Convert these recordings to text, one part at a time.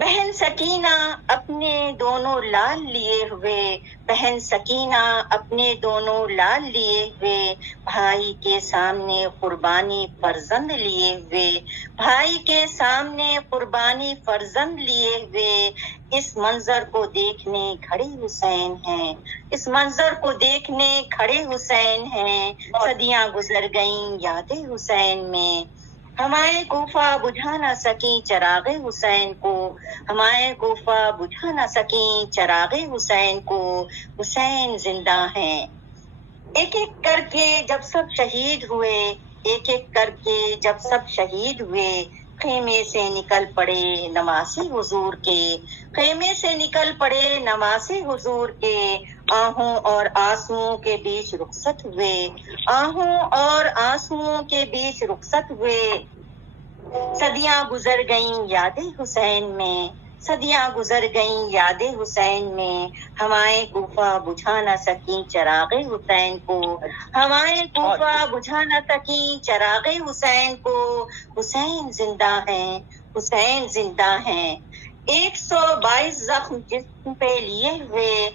بہن سکینہ اپنے دونوں لال لیے ہوئے، بہن سکینہ اپنے دونوں لال لیے ہوئے، بھائی کے سامنے قربانی فرزند لیے ہوئے، بھائی کے سامنے قربانی فرزند لیے ہوئے، اس منظر کو دیکھنے کھڑے حسین ہیں، اس منظر کو دیکھنے کھڑے حسین ہیں، صدیاں گزر گئیں یادیں حسین میں، ہمارے کوفہ بجھا نہ سکیں چراغ حسین کو، ہمارے کوفہ بجھا نہ سکیں چراغ حسین کو، حسین زندہ ہیں۔ ایک ایک کر کے جب سب شہید ہوئے، ایک ایک کر کے جب سب شہید ہوئے، خیمے سے نکل پڑے نواسے حضور کے، خیمے سے نکل پڑے نواسے حضور کے، آہوں اور آنسوؤں کے بیچ رخصت ہوئے، آہوں اور آنسوؤں کے بیچ رخصت ہوئے، صدیاں گزر گئیں یادیں حسین میں، صدیاں گزر گئیں یادیں حسین میں، ہمارے کوفہ بجھا نہ سکیں چراغ حسین کو، ہمارے کوفہ بجھا نہ سکیں چراغ حسین کو، حسین زندہ ہیں، حسین زندہ ہیں۔ 122 زخم جسم پہ لیے ہوئے،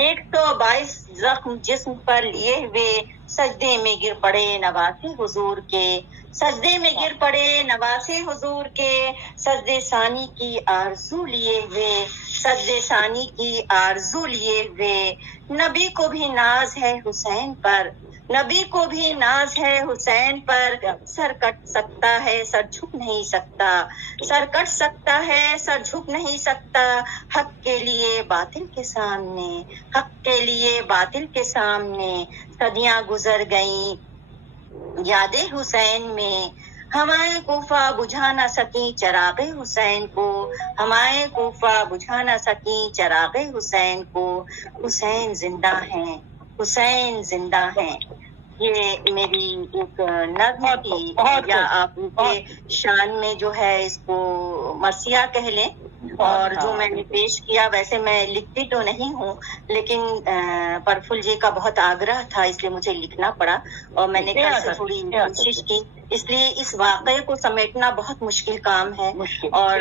122 زخم جسم پر لیے ہوئے، سجدے میں گر پڑے نواسے حضور کے، سجدے میں گر پڑے نواسے حضور کے، سجدے ثانی کی آرزو لیے ہوئے، سجدے ثانی کی آرزو لیے ہوئے، نبی کو بھی ناز ہے حسین پر، نبی کو بھی ناز ہے حسین پر، سر کٹ سکتا ہے سر جھک نہیں سکتا، سر کٹ سکتا ہے سر جھک نہیں سکتا، حق کے لیے باطل کے سامنے، حق کے لیے باطل کے سامنے، صدیاں گزر گئیں یادیں حسین میں، ہمارے کوفہ بجھا نہ سکیں چراغ حسین کو، ہمارے کوفہ بجھا نہ سکیں چراغ حسین کو، حسین زندہ ہیں، حسین زندہ ہیں۔ یہ میری ایک نظم تھی، یا آپ کے شان میں جو ہے اس کو مرثیہ کہہ لیں، اور جو میں نے پیش کیا ویسے میں لکھتی تو نہیں ہوں، لیکن پرفل جی کا بہت آگرہ تھا اس لیے مجھے لکھنا پڑا، اور میں نے کل سے تھوڑی کوشش کی، اس لیے اس واقعے کو سمیٹنا بہت مشکل کام ہے، اور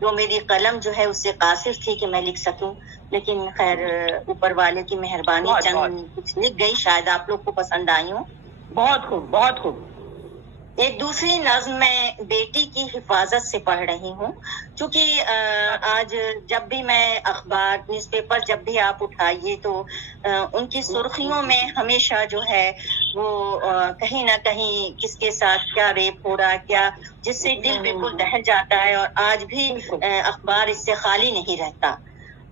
جو میری قلم جو ہے اس سے قاصر تھی کہ میں لکھ سکوں، لیکن خیر اوپر والے کی مہربانی چند کچھ لکھ گئی، شاید آپ لوگ کو پسند آئی ہوں۔ بہت خوب، بہت خوب۔ ایک دوسری نظم میں بیٹی کی حفاظت سے پڑھ رہی ہوں، چونکہ آج جب بھی میں اخبار نیوز پیپر جب بھی آپ اٹھائیے تو ان کی سرخیوں میں ہمیشہ جو ہے وہ کہیں نہ کہیں کس کے ساتھ کیا ریپ ہو رہا ہے، کیا، جس سے دل بالکل دہل جاتا ہے، اور آج بھی اخبار اس سے خالی نہیں رہتا۔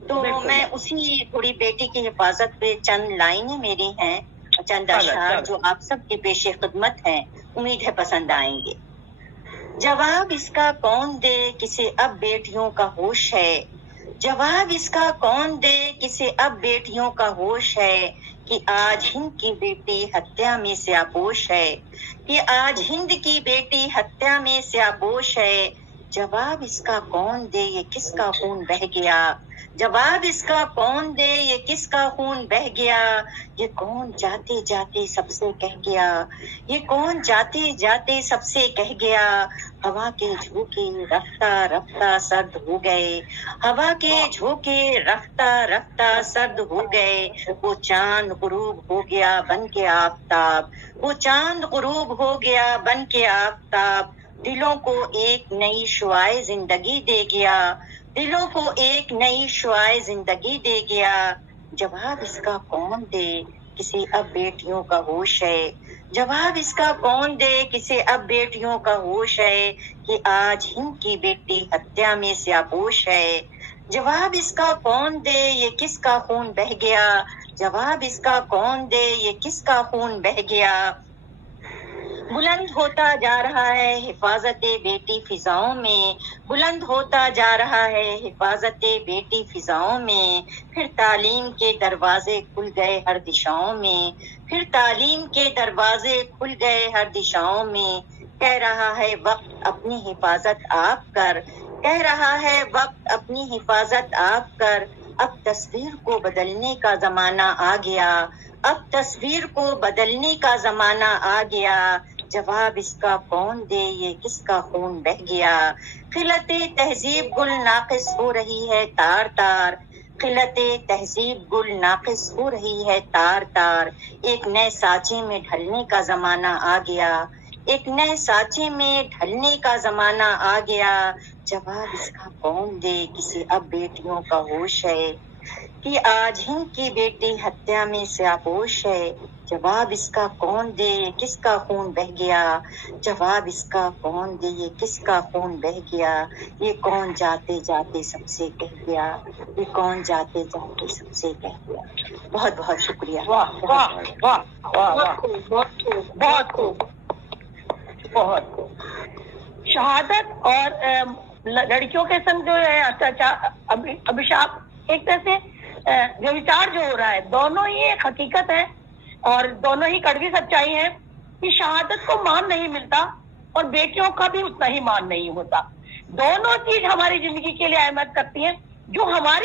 تو میں اسی تھوڑی بیٹی کی حفاظت پہ چند لائنیں میری ہیں، چند اشعار جو آپ سب کے پیش خدمت ہیں، امید ہے پسند آئیں گے۔ جواب اس کا کون دے کسے اب بیٹیوں کا ہوش ہے، جواب اس کا کون دے کسے اب بیٹیوں کا ہوش ہے، کہ آج ہند کی بیٹی ہتیا میں سیاپوش ہے، کہ آج ہند کی بیٹی ہتیا میں سیاپوش ہے، جواب اس کا کون دے یہ کس کا خون بہہ گیا، جواب اس کا کون دے یہ کس کا خون بہہ گیا، یہ کون جاتے جاتے سب سے کہہ گیا، یہ کون جاتے جاتے سب سے کہہ گیا، ہوا کے جھونکے رفتہ رفتہ سرد ہو گئے، ہوا کے جھونکے رفتہ رفتہ سرد ہو گئے، وہ چاند غروب ہو گیا بن کے آفتاب، وہ چاند غروب ہو گیا بن کے آفتاب، دلوں کو ایک نئی شعاع زندگی دے گیا، دلوں کو ایک نئی شعاع زندگی دے گیا، جواب اس کا کون دے کسی اب بیٹیوں کا ہوش ہے، جواب اس کا کون دے کسی اب بیٹیوں کا ہوش ہے، کہ آج ہند کی بیٹی ہتیا میں سیاپوش ہے، جواب اس کا کون دے یہ کس کا خون بہہ گیا، جواب اس کا کون دے یہ کس کا خون بہہ گیا، بلند ہوتا جا رہا ہے حفاظت بیٹی فضاؤں میں، بلند ہوتا جا رہا ہے حفاظت بیٹی فضاؤں میں، پھر تعلیم کے دروازے کھل گئے ہر دشاؤں میں، پھر تعلیم کے دروازے کھل گئے ہر دشاؤں میں، کہہ رہا ہے وقت اپنی حفاظت آپ کر، کہہ رہا ہے وقت اپنی حفاظت آپ کر، اب تصویر کو بدلنے کا زمانہ آ گیا، اب تصویر کو بدلنے کا زمانہ آ گیا، جواب اس کا کون دے یہ کس کا خون بہ گیا خلت تہذیب گل ناقص ہو رہی ہے تار تار خلت تہذیب گل ناقص ہو رہی ہے تار تار ایک نئے سانچے میں ڈھلنے کا زمانہ آ گیا ایک نئے سانچے میں ڈھلنے کا زمانہ آ گیا جواب اس کا کون دے کسے اب بیٹیوں کا ہوش ہے کہ آج ہند کی بیٹی ہتیا میں سیاپوش ہے جواب اس کا کون دے کس کا خون بہ گیا جواب اس کا کون دے یہ کس کا خون بہ گیا یہ کون جاتے جاتے سب سے کہہ گیا یہ کون جاتے جاتے سب سے کہہ گیا بہت بہت شکریہ واہ واہ واہ واہ واہ بہت خوب بہت خوب شہادت اور لڑکیوں کے سنگ جو ہے ابھشاپ ایک طرح سے جو وچار جو ہو رہا ہے دونوں ہی ایک حقیقت ہے اور دونوں ہی کڑوی سچائی ہے کہ شہادت کو مان نہیں ملتا اور بیٹیوں کا بھی اتنا ہی مان نہیں ہوتا دونوں چیز ہماری زندگی کے لیے اہمیت کرتی ہیں جو ہماری